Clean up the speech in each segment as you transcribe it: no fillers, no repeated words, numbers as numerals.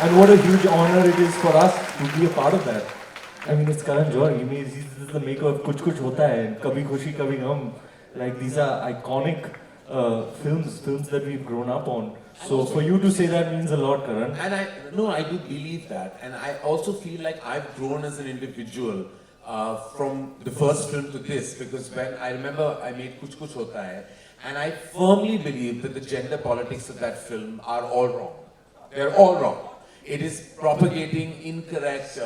And what a huge honor it is for us to be a part of that. I mean, it's Karan Johar. He's the maker of Kuch Kuch Hota Hai, Kabhi Khushi Kabhi Gham. Like, these are iconic films that we've grown up on. So for you to say that means a lot, Karan. And I do believe that. And I also feel like I've grown as an individual from the first film to this, because when I remember I made Kuch Kuch Hota Hai, and I firmly believe that the gender politics of that film are all wrong. They're all wrong. It is propagating incorrect,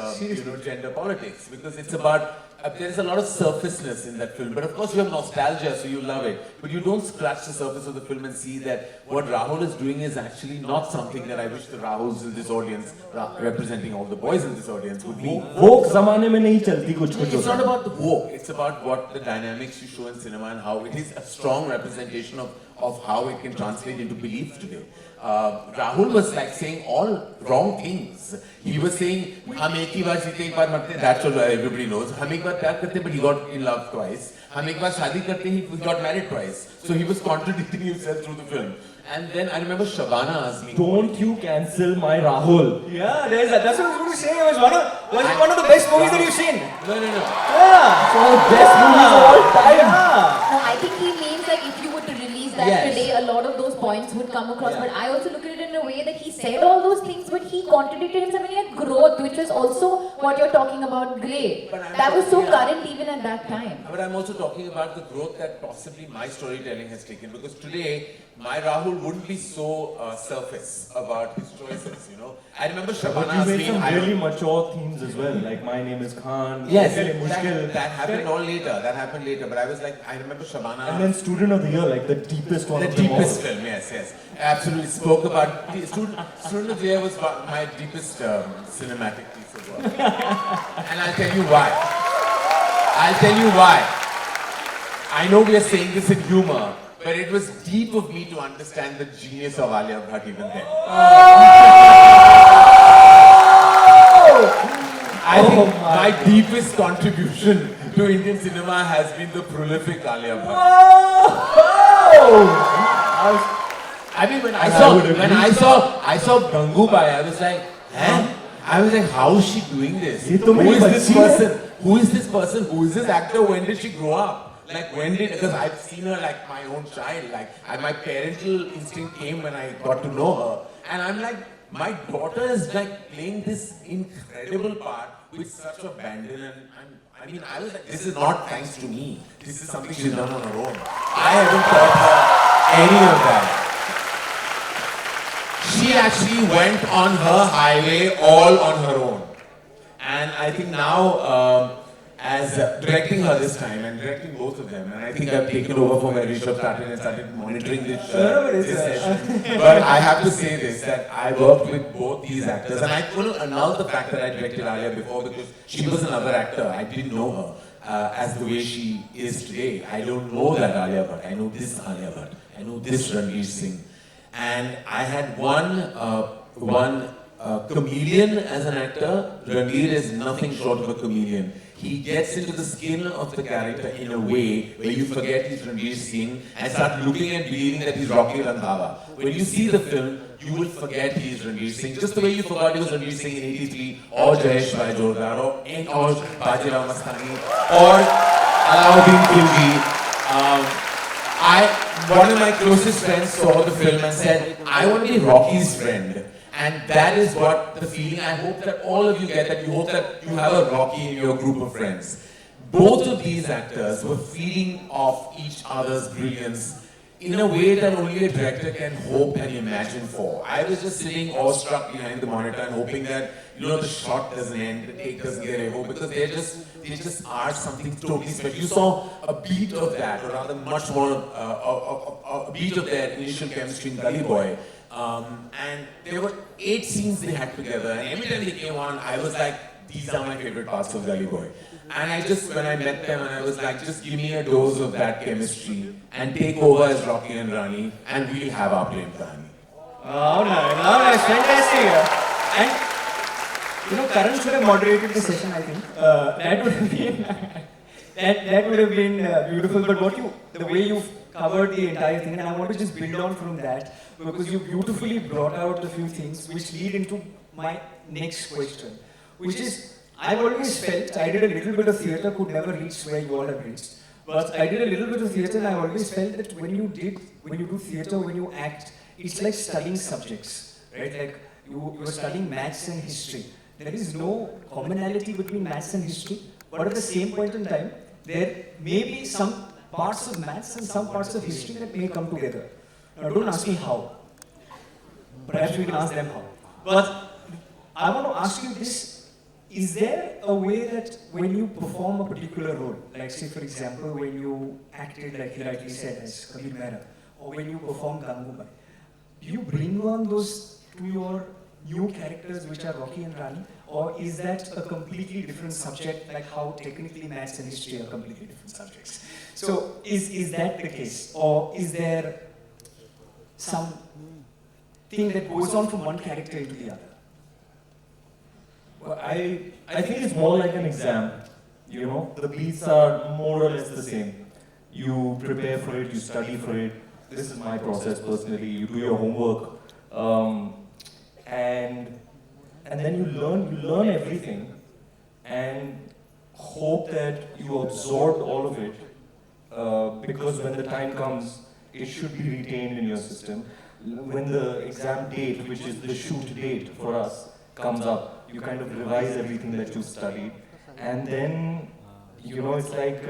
gender politics, because it's about, there's a lot of surfaceness in that film. But of course you have nostalgia, so you love it. But you don't scratch the surface of the film and see that what Rahul is doing is actually not something that I wish the Rahuls in this audience, representing all the boys in this audience, would be. Woke zamane mein nahi chalti kuch kuch. It's not about the woke, it's about what the dynamics you show in cinema and how it is a strong representation of how it can translate into belief today. Rahul was like saying all wrong things. He was saying, "Hum ek hi baar jeete ek baar marte." That's all everybody knows. Hum ek baar pyar karte, but he got in love twice. Hum ek baar shaadi karte, he got married twice. So he was contradicting himself through the film. And then I remember Shabana asked me, "Don't you cancel my Rahul?" Yeah, that's what I was going to say. It was one of the best movies that you've seen. No. Yeah. It's one of the best movies of all time. Yeah. No, I think he means like if you were to release that today, a lot of those points would come across. But I also look at it in a way that he said all those things, but he contradicted himself, and he had growth, which was also what you're talking about, great. That was so current even at that time. But I'm also talking about the growth that possibly my storytelling has taken, because today my Rahul wouldn't be so surface about his choices, I remember Shabana But you made being some really mature themes as well, like My Name is Khan. Yes, Mushkil. that happened all later. That happened later. But I was like, I remember Shabana. And then Student of the Year, like the deepest one. The of them deepest all. film, yes. Absolutely spoke about Student of the Year was my deepest cinematic piece of work. And I'll tell you why. I know we are saying this in humor, but it was deep of me to understand the genius of Alia Bhatt even then. I think my deepest contribution to Indian cinema has been the prolific Alia Bhatt. I mean, when I saw Gangubai, I was like, how is she doing this? Who is this person? Who is this actor? When did she grow up? Because I've seen her like my own child, and my parental instinct came when I got to know her. And I'm like, my daughter is like playing this incredible part with such abandon, and I was like, this is not thanks to me. This is something she's done on her own. I haven't taught her any of that. She actually went on her highway all on her own. And I think now, as directing her this time and directing both of them, and I think I've taken over from where Rishabh started and started monitoring this session. But I have to say this, that I worked with both these actors, and I couldn't annul the fact that I directed Alia before, because she was another actor. I didn't know her as the way she is today. I don't know that Alia Bhatt. I know this Alia Bhatt. I know this Ranveer Singh. And I had one chameleon as an actor. Ranveer is nothing short of a chameleon. He gets into the skin of the character in a way where you forget he's Ranveer Singh and start looking and believing that he's Rocky Randhawa. When you see the film, you will forget he's Ranveer Singh, just the way you forgot he was Ranveer Singh in '83, or Jayesh Bhai Jordar, or Bajirao Mastani, or Alauddin Khilji. One of my closest friends saw the film and said, I want to be Rocky's friend. And that is what the feeling, I hope that all of you get, that you hope that you have a Rocky in your group of friends. Both of these actors were feeding off each other's brilliance in a way that only a director can hope and imagine for. I was just sitting awestruck behind the monitor and hoping that, the shot doesn't end, the take doesn't get over, because they just are something totally special. You saw a beat of that, or rather much more, a beat of their initial chemistry in Gully Boy. And there were 8 scenes they had together, and every time they came on, I was like, these are my favorite parts of Gully Boy. And when I met them, and I was like, just give me a dose of that chemistry and take over as Rocky and Rani, and we'll have our Prem Kahani. Oh, nice, fantastic. And Karan should have moderated the session, I think. That would have been beautiful. But the way you covered the entire thing, and I want to just build on from that because you beautifully brought out a few things which lead into my next question, which is I've always felt I did a little bit of theatre, could never reach where you all have reached, but I did a little bit of theatre, and I always felt that when you do theatre, when you act, it's like studying subjects, right? Like you're studying maths and history. There is no commonality between maths and history, but at the same point in time, there may be some parts of maths and some parts of history that may come together. Now, don't ask me how. Perhaps we can ask them how. But I want to ask you this. Is there a way that when you perform a particular role, like say for example, when you acted, like he rightly said, as Kabir Mehra, or when you perform Gangubai, do you bring on those to your new characters which are Rocky and Rani? Or is that a completely different subject, like how technically maths and history are completely different subjects? So is that the case? Or is there some thing that goes on from one character into the other? Well, I think it's more like an exam. You know, the beats are more or less the same. You prepare for it, you study for it. This is my process personally. You do your homework, and then you learn everything, and hope that you absorb all of it, because when the time comes, it should be retained in your system. When the exam date, which is the shoot date for us, comes up, you kind of revise everything that you studied, and then, you know, it's like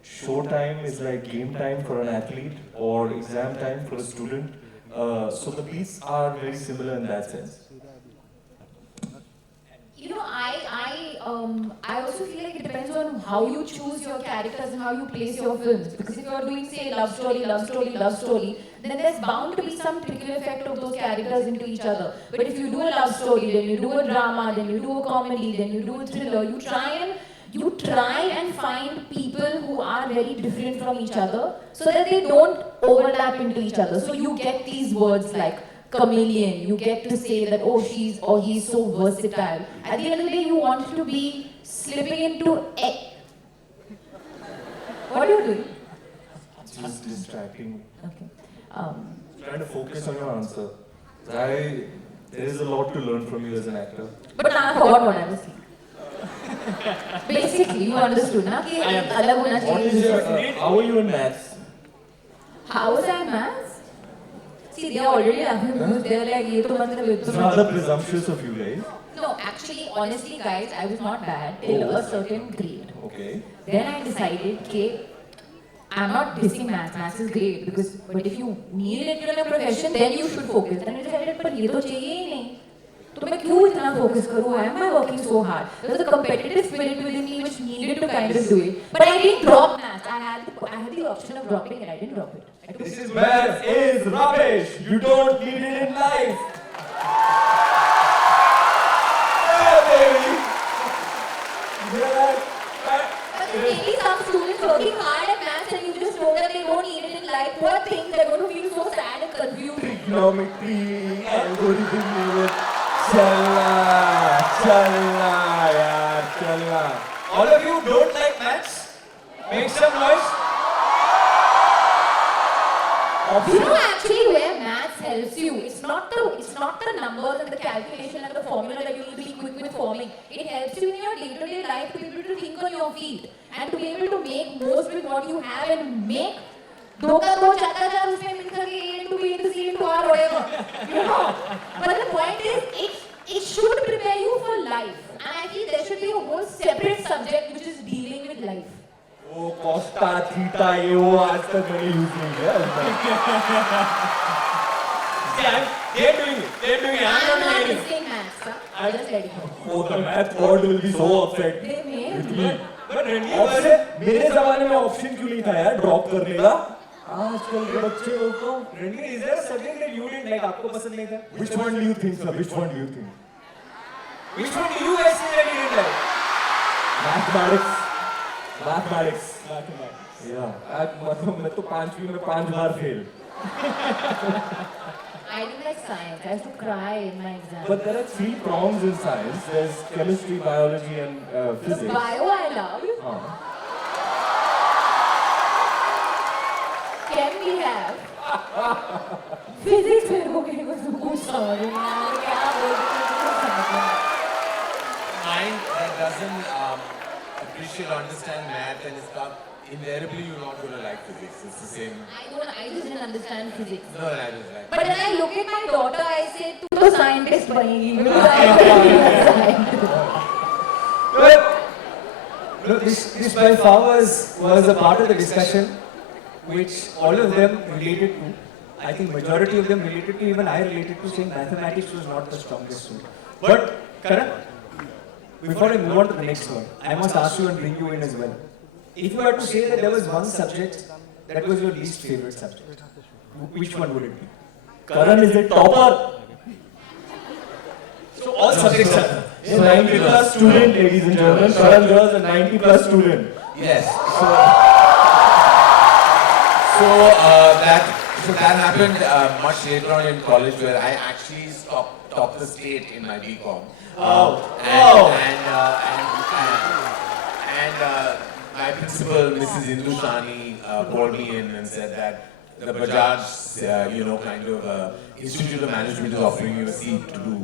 show time is like game time for an athlete or exam time for a student. So the beats are very similar in that sense. You know, I also feel like it depends on how you choose your characters and how you place your films. Because if you're doing, say, love story, then there's bound to be some trickle effect of those characters into each other. But if you do a love story, then you do a drama, then you do a comedy, then you do a thriller, you try and find people who are very different from each other so that they don't overlap into each other. So you get these words like chameleon, you get to say that, oh, she's or he's so versatile. At the end of the day, you want to be slipping into What are you doing? Just distracting me. Okay. Trying to focus on your answer. There is a lot to learn from you as an actor. But now I forgot what I was saying. Basically, you understood, na? Ki alag hona chahiye. How are you in maths? How was I in maths? See, they are already laughing because they're like, ye to matlab It's rather presumptuous of you guys. No, actually, honestly, guys, I was not bad till a certain grade. Okay. Then I decided, okay, I'm not dissing maths. Maths is great but if you need it in a profession, then you should focus. Then I decided, but ये तो चाहिए ही नहीं. तो मैं क्यों इतना focus करूँ? Why am I working so hard? There was a competitive spirit within me which needed to kind of do it. But I didn't drop maths. I had the option of dropping it. I didn't drop it. This is maths is rubbish. You don't need it in life. Yeah, baby. But there may be some students working hard at maths and you just know that they don't need it in life. Poor things, they're going to feel so sad and confused. Trigonometry, algorithm, chala yaar, chala. All of you don't like maths? Make some noise. You know actually where maths helps you. It's not the numbers and the calculation and the formula that you need to be quick with forming. It helps you in your day-to-day life to be able to think on your feet and to be able to make most with what you have and make दो का दो चार चार उसमें मिल करके A into B into C into R whatever. You know. But the point is it should prepare you for life. And I feel there should be a whole separate subject which is dealing with life. Oh, costa, theta, ये वो आज तक मैंने use नहीं किया. They're doing it. I'm not missing maths. I'm just letting you know. Oh, the math board will be so upset. They may. But Option, मेरे ज़माने में option क्यों नहीं था यार drop करने का? आजकल के बच्चे लोग तो. Ranveer, is there a subject that you didn't like? आपको पसंद नहीं था? Which one do you think, sir? Which one do you think? Which one do you guys think that you didn't like? Mathematics. Yeah. मतलब मैं तो 5वीं में 5 बार fail. I didn't like science. I used to cry in my exam. But there are 3 prongs in science. There's chemistry, biology, and physics. Bio I love. Physics में हो गए कुछ समझ नहीं आ रहा क्या बोलते Mind that doesn't appreciate or understand math and stuff, invariably you're not going to like physics. It's the same. I just didn't understand physics. No, I just like. But when I look at my daughter, I say, "तू तो scientist बनेगी." Because I am a scientist. Look, this by far was a part of the discussion which all of them related to. I think majority of them related to, even I related to, saying mathematics was not the strongest suit. But Karan, before I move on to the next one, I must ask you and bring you in as well. If you had to say that there was one subject that was your least favorite subject, which one would it be? Karan is a topper. So all subjects are. A 90 plus student, ladies and gentlemen. Karan Johar is a 90 plus student. Yes. So that happened much later on in college, where I actually topped the state in my BCom. And my principal, Mrs. Indushani, called me in and said that the Bajaj, kind of Institute of Management is offering you a seat to do,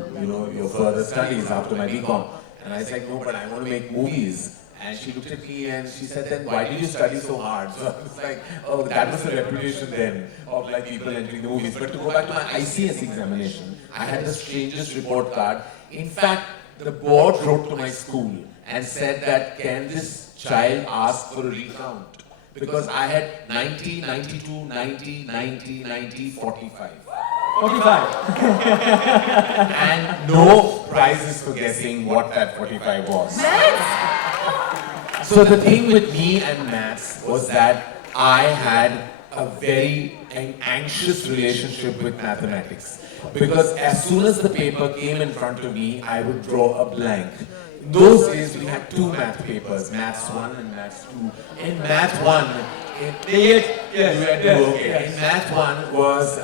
your further studies after my BCom. And I was like, no, but I want to make movies. And she looked at me and she said, then why did you study so hard? So I was like, oh, that was the reputation then of like people entering the movies. But to go back to my ICS examination, I had the strangest report card. In fact, the board wrote to my school and said that, can this child ask for a recount? Because I had 90, 92, 90, 90, 90, 45. 45. And no prizes for guessing what that 45 was. So the thing with me and maths was that I had a very anxious relationship with mathematics. Because as soon as the paper came in front of me, I would draw a blank. In those days, we had two math papers, Maths 1 and Maths 2. In Math 1, in Math 1 was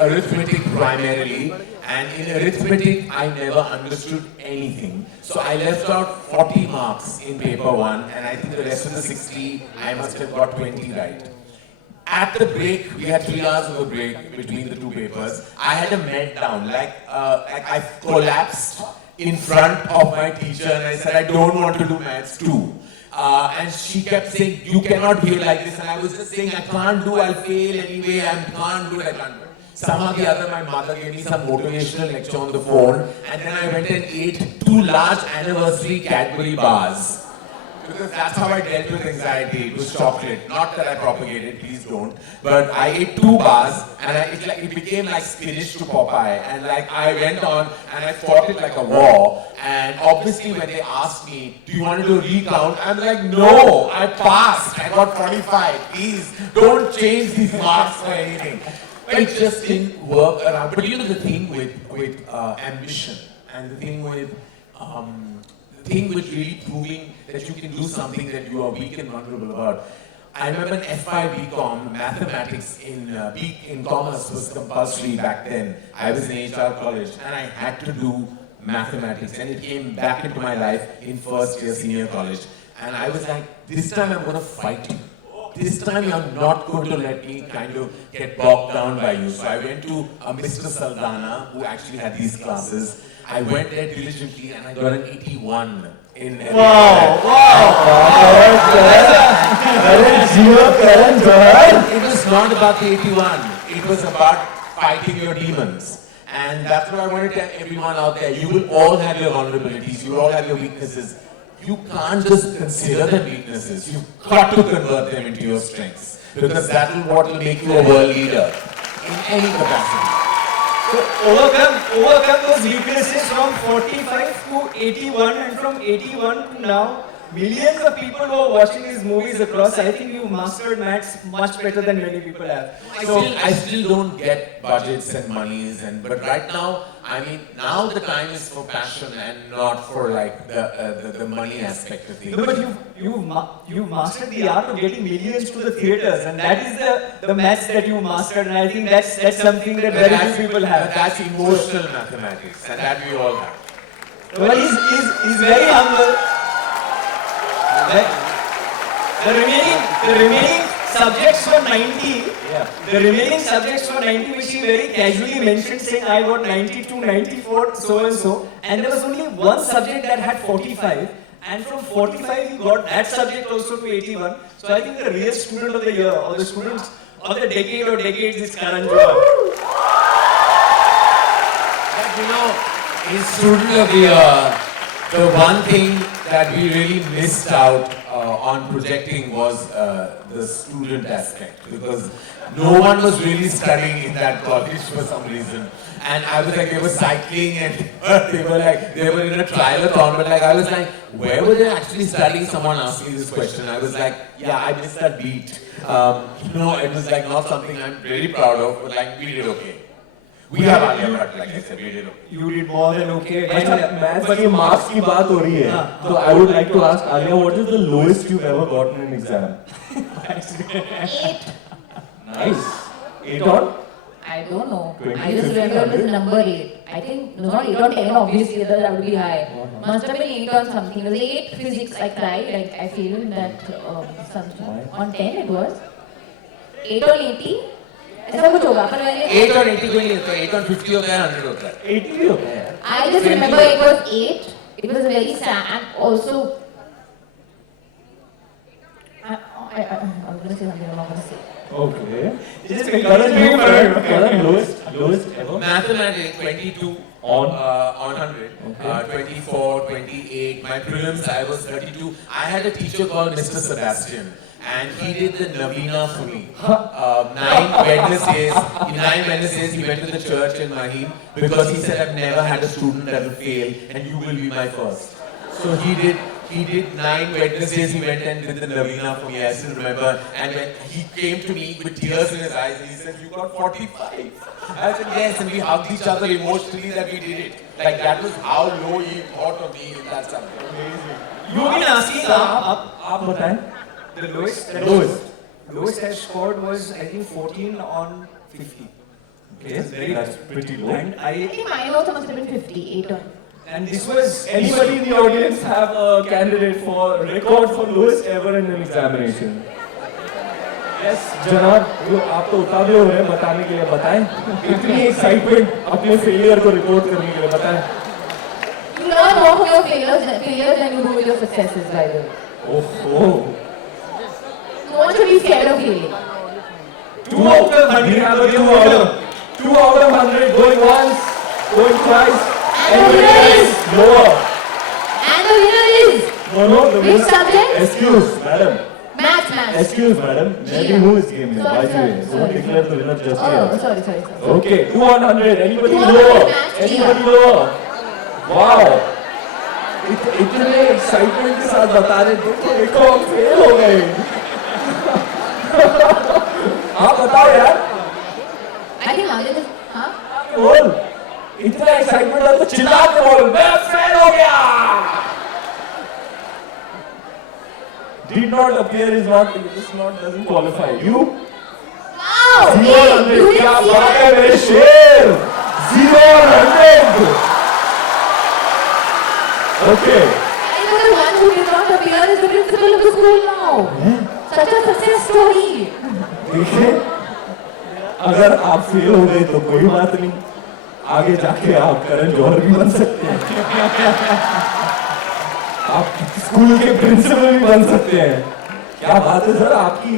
arithmetic primarily, and in arithmetic, I never understood anything. So I left out 40 marks in paper 1, and I think the rest of the 60, I must have got 20 right. At the break, we had 3 hours of a break between the two papers. I had a meltdown, like I collapsed in front of my teacher, and I said, I don't want to do maths too. And she kept saying, you cannot behave like this. And I was just saying, I can't do, I'll fail anyway, I can't do it, I can't do it. Somehow the other, my mother gave me some motivational lecture on the phone, and then I went and ate 2 large anniversary Cadbury bars. Because that's how I dealt with anxiety. It was chocolate. Not that I propagated, please don't. But I ate 2 bars, and it became like spinach to Popeye. And like I went on and I fought it like a war. And obviously when they asked me, do you want to do a recount? I'm like, no, I passed. I got 45. Please don't change these marks or anything. But it just didn't work around. But you know the thing with ambition and the thing with really proving that you can do something that you are weak and vulnerable about. I remember in F5 BCom, mathematics in commerce was compulsory back then. I was in HR college and I had to do mathematics, and it came back into my life in first year senior college. And I was like, this time I'm going to fight you. This time you're not going to let me kind of get bogged down by you. So I went to Mr. Saldana, who actually had these classes. I went there diligently and I got an 81 in Karan Johar. It was not about the 81. It was about fighting your demons. And that's what I want to tell everyone out there. You will all have your vulnerabilities. You will all have your weaknesses. You can't just consider them weaknesses. You've got to convert them into your strengths. Because that is what will make you a world leader in any capacity. So overcome those weaknesses from 45 to 81, and from 81 to now, millions of people who are watching these movies across. I think you've mastered maths much better than many people have. I still don't get budgets and monies, but right now, I mean, now the time is for passion and not for like the money aspect of things. No, but you've mastered the art of getting millions to the theatres, and that is the maths that you mastered, and I think that's something that very few people have. That's emotional mathematics, and that we all have. Well, he's very humble. The remaining subjects were 90, Yeah. The remaining subjects for 90 which he very casually mentioned, saying I got 92, 94, so and so. And there was only one subject that had 45. And from 45 he got that subject also to 81. So I think the real student of the year or the students of the decade or decades is Karan Johar. But you know, in student of the year, the one thing that we really missed out on projecting was the student aspect, because no one was really studying in that college for some reason. And I was like, they were cycling and they were in a triathlon, but like I was like, where were they actually studying? Someone asked me this question. I was like, yeah, I missed that beat. You know, it was like not something I'm really proud of, but like we did okay. We have Alia Bhatt, like I said, we did okay. You did more than okay. Maths की marks की बात हो रही है. So I would like to ask Alia, what is the lowest you've ever gotten in an exam? 8. Nice. 8 on? I don't know. 20, I just 50, remember it was 100. number 8. I think, no, not 8 on 10, obviously, that would be high. Must have been 8 on something. It was 8 physics, I tried. Like, I failed that something. On 10 it was. 8 on 80? ऐसा कुछ होगा पर मैंने 8 on 80 कोई नहीं होता, 8 on 50 होता है, 100 होता है. 80 भी होता है. I just remember it was 8. It was very sad and also I'm going to say something I'm not going to say. Okay. Just Karan, lowest ever? Mathematics 22 On? On 100, Okay. 24, 28. My prelims I was 32. I had a teacher called Mr. Sebastian, and he did the Navina for me. 9 Wednesdays he went to the church in Mahim because he said, I've never had a student that will fail and you will be my first. So he did 9 Wednesdays, he went and did the Navina for me, I still remember. And when he came to me with tears in his eyes, he said, you got 45. I said, yes, and we hugged each other emotionally that we did it. Like that was how low he thought of me in that subject. You've been asking आप बताएं. the lowest. Lowest I scored was I think 14 on 50. Okay, that's pretty low. And I think mine also must have been 58 on. and this was Anybody in the audience have a candidate for record for lowest ever in an examination? Yes, जनाब, जो आप तो उतावले हो रहे हैं बताने के लिए बताएं. इतनी excitement अपने failure को report करने के लिए बताएं. You learn more from your failures than you do with your successes, by the way. Oh. No one should be scared of failing. 2 out of 100. We have a 2 out of 100 going once, going twice, and the winner is lower. And the winner is No, the which winner. subject? Excuse, madam. Maths. Excuse, madam. Maybe who is game? By the way, don't declare the winner just Oh, yet. sorry. Okay, 2 on 100. Anybody 2 on lower? 100 match Anybody किया. lower? Wow. इतने excitement के साथ बता रहे देखो देखो हम fail हो गए. आप बताओ यार. I think Alia is, huh? बोल. इतना excitement है तो चिल्ला के बोल. मैं फेल हो गया. Did not appear is not doesn't qualify. You? Wow! 0 on 100. You didn't क्या see बात that? है मेरे शेर. 0 on 100. Okay. I know the one who did not appear is the principal of the school now. Such a success story. देखिए, अगर आप fail हो गए तो कोई बात नहीं. आगे जाके आप करण जौहर भी बन सकते हैं. आप स्कूल के प्रिंसिपल भी बन सकते हैं. क्या बात है सर आपकी.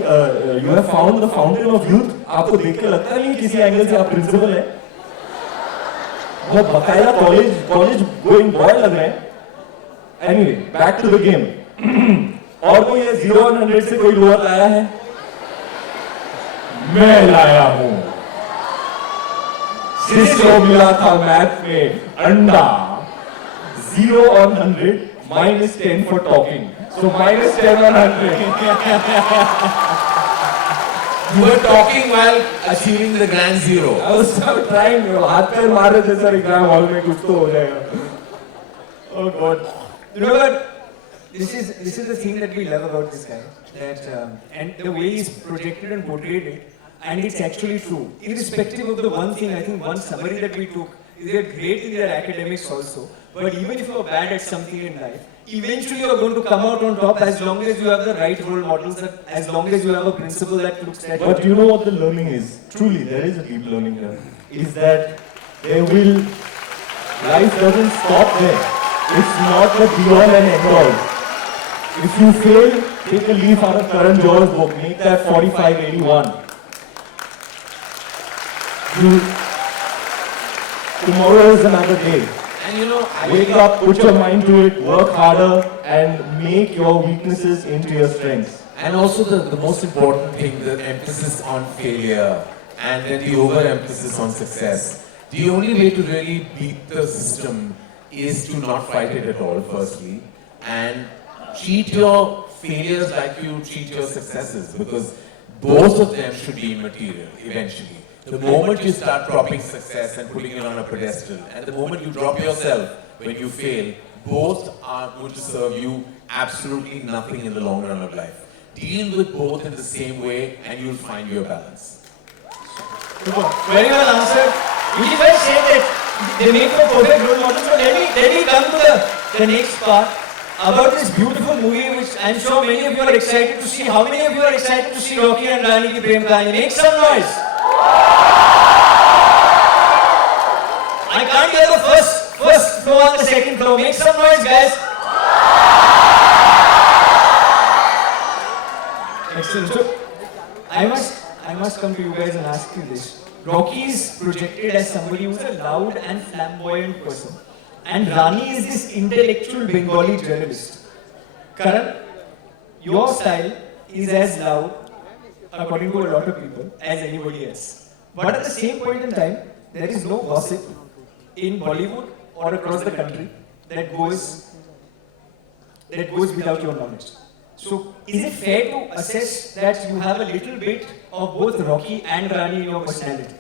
You have found the fountain of youth. आपको देख के लगता नहीं किसी एंगल से आप प्रिंसिपल हैं. वो बकायदा कॉलेज गोइंग बॉय लग रहे हैं. Anyway, back to the game. और कोई ये 0 on 100 से कोई लोअर लाया है? मैं लाया हूं. जिसको मिला था मैथ में अंडा. 0 on 100, -10 for talking. So -10 on 100. You were talking while achieving the grand zero. I was trying. हाथ पैर मार रहे थे सर एग्जाम हॉल में, कुछ तो हो जाएगा. Oh God. You know what? This is the thing that we love about this guy. That and the way he's projected and portrayed it, and it's actually true. Irrespective of the one thing, I think one summary that we took they're great in their academics also. But even if you are bad at something in life, eventually you are going to come out on top as long as you have the right role models, as long as you have a principle that looks at But you know what the learning is? Truly, there is a deep learning here. Is that life doesn't stop there. It's not the be-all and end-all. If you fail, take a leaf out of Karan Johar's book, make that 4581. Tomorrow is another day. And you know, Wake up, put your mind to it, work harder, and make your weaknesses into your strengths. and also the most important thing, the emphasis on failure and then the overemphasis on success. The only way to really beat the system is to not fight it at all, firstly, and treat your failures like you treat your successes, because both of them should be immaterial eventually. The moment you start propping success and putting it on a pedestal, and the moment you drop yourself when you fail, both are going to serve you absolutely nothing in the long run of life. Deal with both in the same way and you'll find your balance. Very well answered. You guys said that they make for perfect role models. So let me come to the next part about this beautiful movie, which I'm sure many of you are excited to see. How many of you are excited to see Rocky and Rani Ki Prem Kahani? Make some noise. I can't hear the first floor and the second floor. Make some noise, guys. Excellent. So, I must come to you guys and ask you this. Rocky is projected as somebody who's a loud and flamboyant person, and Rani is this intellectual Bengali journalist. Karan, your style is as loud, according to a lot of people, as anybody else. But at the same point in time, there is no gossip in Bollywood or across the country that goes without your knowledge. So, is it fair to assess that you have a little bit of both Rocky and Rani in your personality?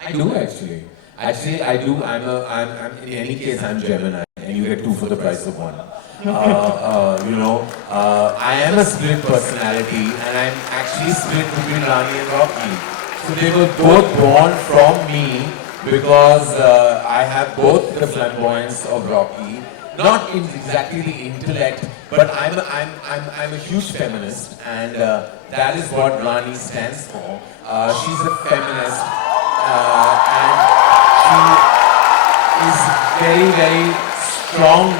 I do actually. Actually, I do. In any case, I'm Gemini, and you get two for the price of one. I am a split personality, and I'm actually split between Rani and Rocky. So they were both born from me because I have both the flamboyance of Rocky. Not in exactly the intellect, but I'm a huge feminist, and that is what Rani stands for. She's a feminist, and she is very, very strong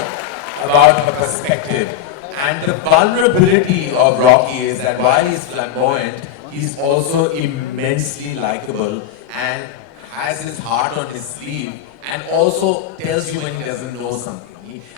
about her perspective. And the vulnerability of Rocky is that while he's flamboyant, he's also immensely likable and has his heart on his sleeve, and also tells you when he doesn't know something.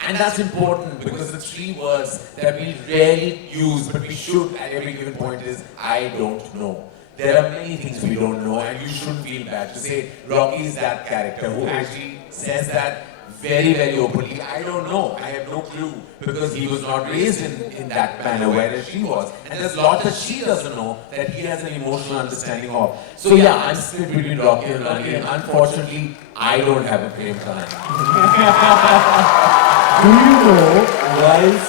And that's important, because the three words that we rarely use but we should at every given point is, I don't know. There are many things we don't know, and you shouldn't feel bad to say Rocky is that character who actually says that very, very openly. I don't know, I have no clue, because he was not raised in that manner, whereas she was. And there's a lot that she doesn't know that he has an emotional understanding of. So yeah, I'm split between Rocky and Rani, and unfortunately, I don't have a Prem Kahani. Do you know, whilst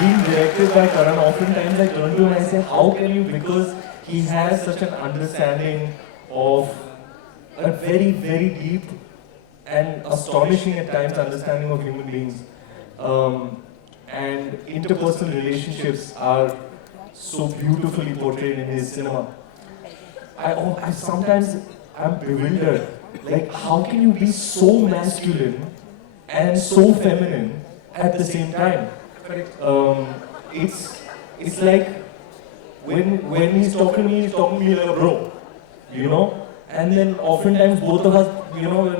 being directed by Karan, oftentimes I turn to him and I say, how can you, because he has such an understanding of a very, very deep and astonishing at times understanding of human beings. And interpersonal relationships are so beautifully portrayed in his cinema. I sometimes am bewildered. Like, how can you be so masculine and so feminine at the same time? It's like when he's talking to me like a bro, you know. And then oftentimes both of us, you know,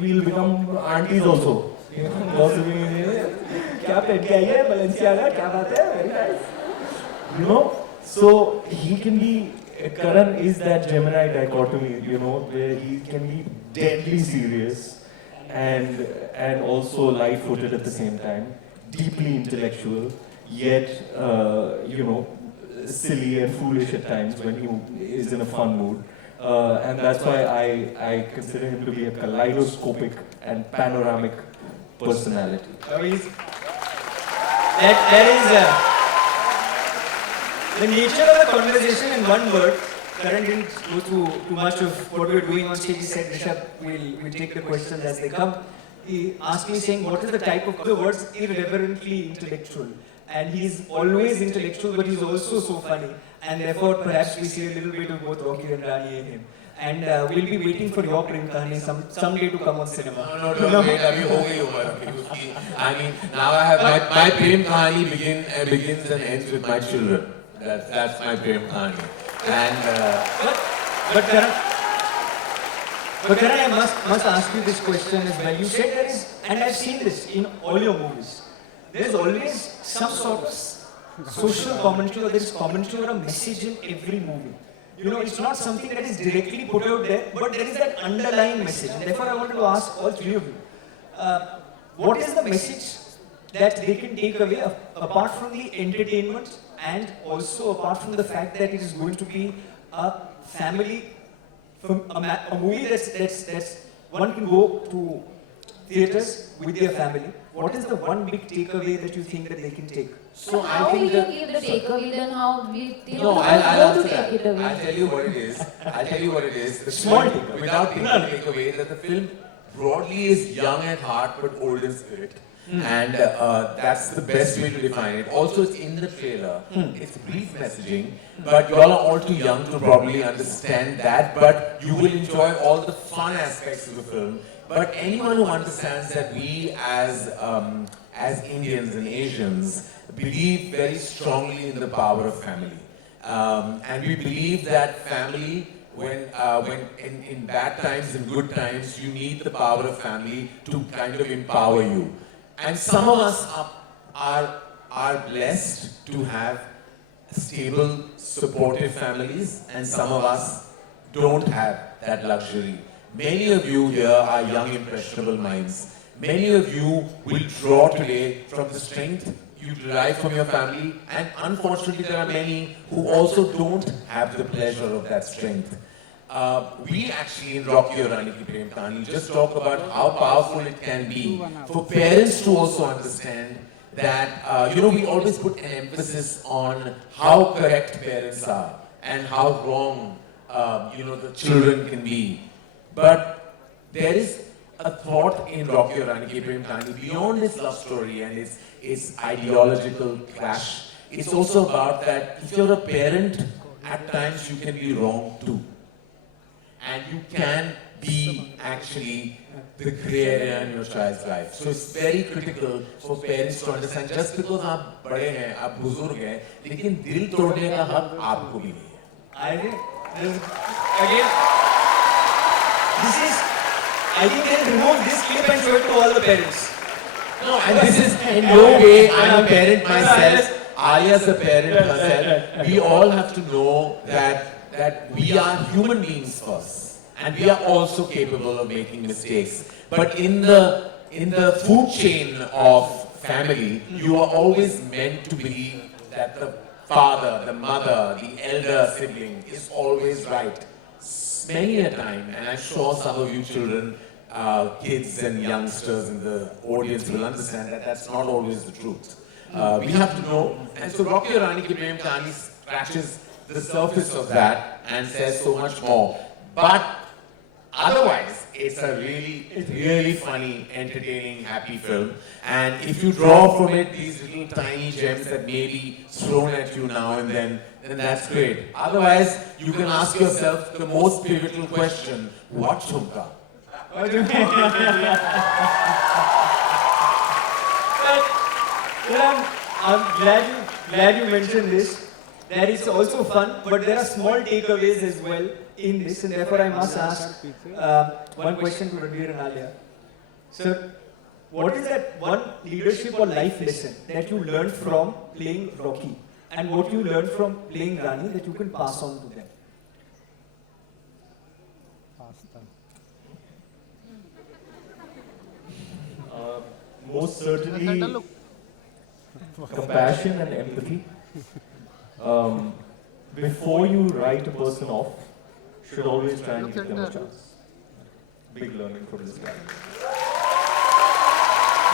we'll become aunties also. You know, gossiping. Kya pehn ke aayi hai? Balenciaga, kya baat hai? Very nice. You know, so he can be. Karan is that Gemini dichotomy, you know, where he can be deadly serious and also light-footed at the same time, deeply intellectual, yet silly and foolish at times when he is in a fun mood. And that's why I consider him to be a kaleidoscopic and panoramic personality. That is the nature of the conversation in one word Karan didn't go through too much of what we were doing on stage. He said, Rishabh, we'll take the questions as they come. He asked me saying, what is the type of the words irreverently intellectual? And he's always intellectual, but he's also so funny. And therefore, perhaps we see a little bit of both Rocky and Rani in him. And we'll be waiting for your Prem Kahani someday to come on cinema. No, don't wait. Abhi ho gayi umar. I mean, now I have my Prem Kahani begins and ends with my children. That's my Prem Kahani. And but Karan, I must ask you this question as well. You said there is, and I've seen this in all your movies, there's always some sort of social commentary, or there is commentary or a message in every movie. You know, it's not something that is directly put out there, but there is that underlying message. And therefore, I wanted to ask all three of you, what is the message that they can take away apart from the entertainment, and also apart from the fact that it is going to be a family, a movie that's one can go to theatres with their family. What is the one big takeaway that you think that they can take? So I think that give the takeaway, then how we no, I'll answer that. I'll tell you what it is. The Small film, takeaway. without taking takeaway, that the film broadly is young at heart but old in spirit. And that's the best way to define it. Also, it's in the trailer. It's brief messaging, but you all are all too young to probably understand that. But you will enjoy all the fun aspects of the film. But anyone who understands that we as Indians and Asians believe very strongly in the power of family, and we believe that family, when in bad times and good times, you need the power of family to kind of empower you. And some of us are blessed to have stable, supportive families, and some of us don't have that luxury. Many of you here are young, impressionable minds. Many of you will draw today from the strength you derive from your family, and unfortunately there are many who also don't have the pleasure of that strength. We actually in Rocky or Rani Ki Prem Kahani just talk about how powerful it can be for parents to also understand that, we always put an emphasis on how correct parents are and how wrong, the children can be. But there is a thought in Rocky or Rani Ki Prem Kahani beyond its love story and its ideological clash. It's also about that if you're a parent, at times you can be wrong too. And you can be actually the gray area in your child's life. So it's very critical for parents to understand, just because आप बड़े हैं, आप बुजुर्ग हैं, लेकिन दिल तोड़ने का हक आपको भी नहीं है. I think, again, I think they'll remove this clip and show it to all the parents. No, and this is in no way, I'm a parent myself, Alia's a parent herself. We all have to know that we are human beings first, and we are also capable of making mistakes. But in the food chain of family, you are always meant to believe that the father, the mother, the elder sibling is always right. Many a time, and I'm sure some of you children, kids and youngsters in the audience will understand that that's not always the truth. We have to know, and so Rocky or Rani Ki Prem Kahani scratches the surface of that and says so much more. But otherwise, it's a really funny, entertaining, happy film. And if you draw from it these little tiny gems that may be thrown at you now and then that's great. Otherwise, you can ask yourself the most pivotal question: what chumka? What do you mean? I'm glad you mentioned this. That it's also fun, but there are small takeaways as well in this, and therefore I must ask one question to Ranveer and Alia. Sir, what is that one leadership or life lesson that you learned from playing Rocky, and what you learned from playing Rani that you can pass on to them? Most certainly, compassion and empathy. Before you write a person off, should always try and give them a chance. Big learning from this guy.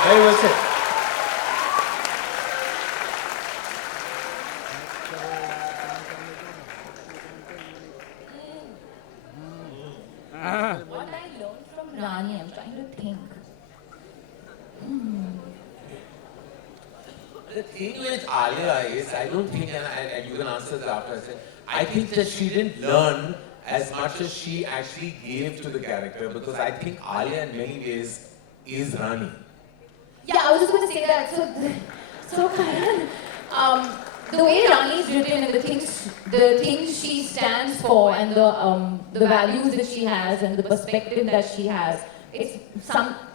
Very well said. think? The thing with Alia is, I don't think, and you can answer that after I say, I think that she didn't learn as much as she actually gave to the character, because I think Alia in many ways is Rani. Yeah, I was just going to say that. So Karan, the way Rani is written and the things she stands for and the values that she has and the perspective that she has,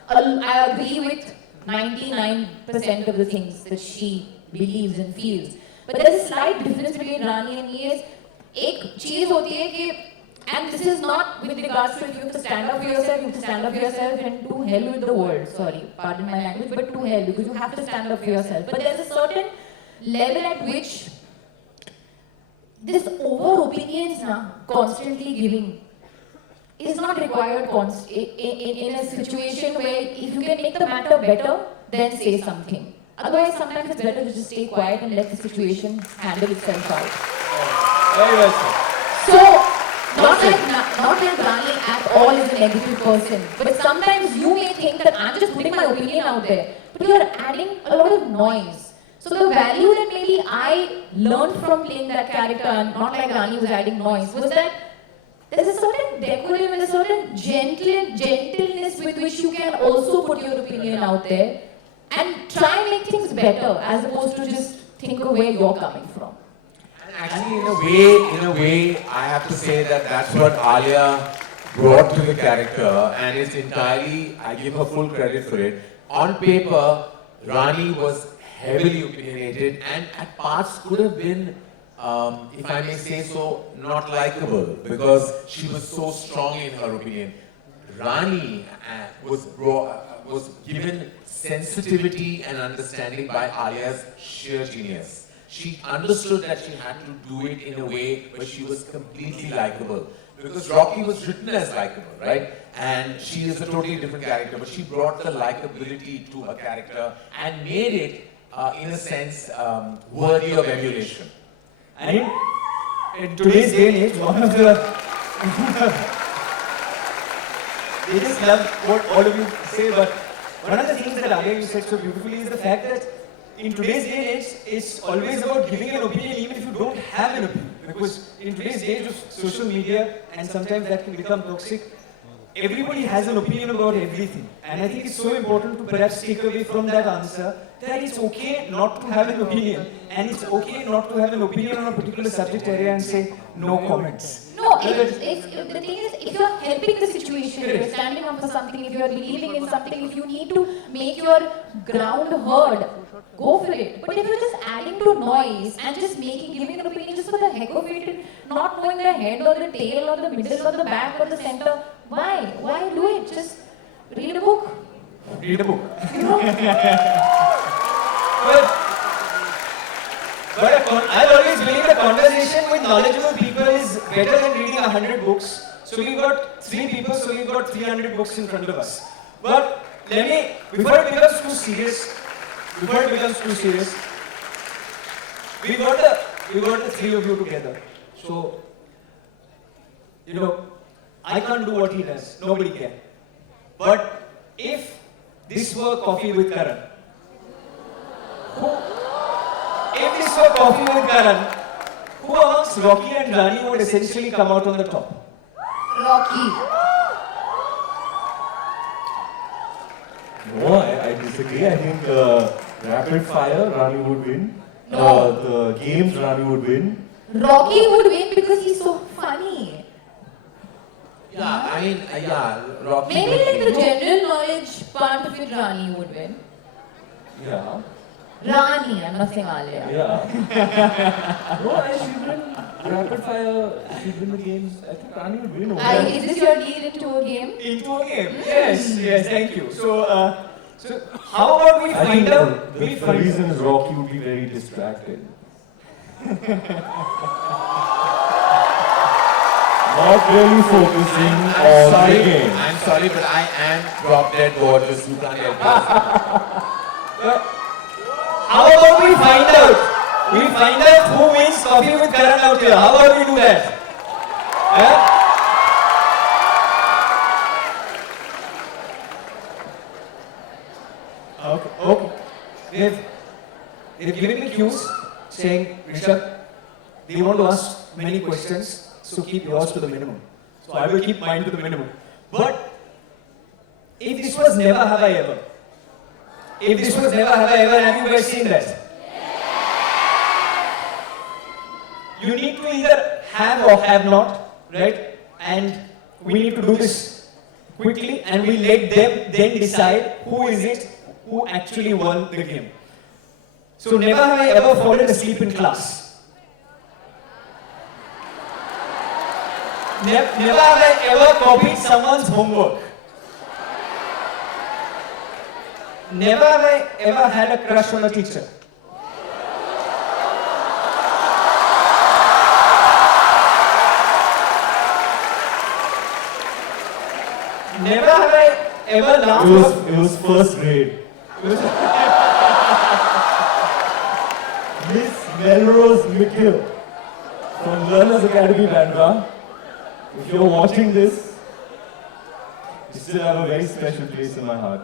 I agree with 99% of the things that she believes and feels. But there's a slight difference between Rani and me is, एक चीज होती है कि, and this is not with regards to if you have to stand up for yourself, you have to stand up for yourself and to hell with the world. Sorry, pardon my language, but to hell, because you have to stand up for yourself. But there's a certain level at which this over opinions constantly giving is not required in a situation where if you can make the matter better, then say something. Otherwise, sometimes it's better to just stay quiet and let the situation handle itself out. Very well said. So, not like Rani at all is a negative person, but sometimes you may think that I'm just putting my opinion out there, but you're adding a lot of noise. So the value that maybe I learned from playing that character, not like Rani was adding noise, was that there's a certain decorum and a certain gentleness with which you can also put your opinion out there and try and make things better, as opposed to just think of where you're coming from. Actually, in a way, I have to say that that's what Alia brought to the character, and it's entirely, I give her full credit for it. On paper, Rani was heavily opinionated and at parts could have been, if I may say so, not likable, because she was so strong in her opinion. Rani was given sensitivity and understanding by Alia's sheer genius. She understood that she had to do it in a way where she was completely likable. Because Rocky was written as likable, right? And she is a totally different character, but she brought the likability to her character and made it, in a sense, worthy of emulation. And in today's day and age, one of the... I just love what all of you say, but one of the things that Alia, you said so beautifully is the fact that in today's day and age, it's always about giving an opinion even if you don't have an opinion. Because in today's age of social media, and sometimes that can become toxic, everybody has an opinion about everything. And I think it's so important to perhaps take away from that answer that it's okay not to have an opinion, and it's okay not to have an opinion on a particular subject area and say no comments. No, the thing is, if you're helping the situation, if you're standing up for something, if you're believing in something, if you need to make your ground heard, go for it. But if you're just adding to noise and just giving an opinion just for the heck of it, not knowing the head or the tail or the middle or the back or the center, why? Why do it? Just read a book. Read a book. But I've always believed a conversation with knowledgeable people is better than reading 100 books. So we've got 3 people, so we've got 300 books in front of us. But before it becomes too serious, we got the 3 of you together. So, I can't do what he does. Nobody can. But if this were Coffee with Karan, who amongst Rocky and Rani would essentially come out on the top? Rocky. No, I disagree. I think rapid fire, Rani would win. No. The games, Rani would win. Rocky would win because he's so funny. Yeah, I mean, Rocky. Maybe like the general knowledge part of it, Rani would win. Yeah. Rani, I'm not saying Alia. Yeah. No, she'd win rapid fire, she'd win the games. I think Rani would win over. Is this your lead into a game? Into a game? Yes, thank you. So how about we find out? The reason is Rocky would be very distracted. Not really focusing on the game. I'm sorry, but I am drop dead gorgeous. You can't help it. How about we find out? We find out who wins Coffee with Karan out here. How about we do that? Okay. They've given me cues saying, Rishabh, they want to ask many questions, so keep yours to the minimum. So I will keep mine to the minimum. But if this was never have I ever, have you guys seen that? You need to either have or have not, right? And we need to do this quickly, and we let them then decide who actually won the game. So never have I ever fallen asleep in class. Never have I ever copied someone's homework. Never have I ever had a crush on a teacher. Never have I ever laughed. It was first grade. Miss Melrose Mikil from Learners Academy, Bandra. If you're watching this, you still have a very special place in my heart.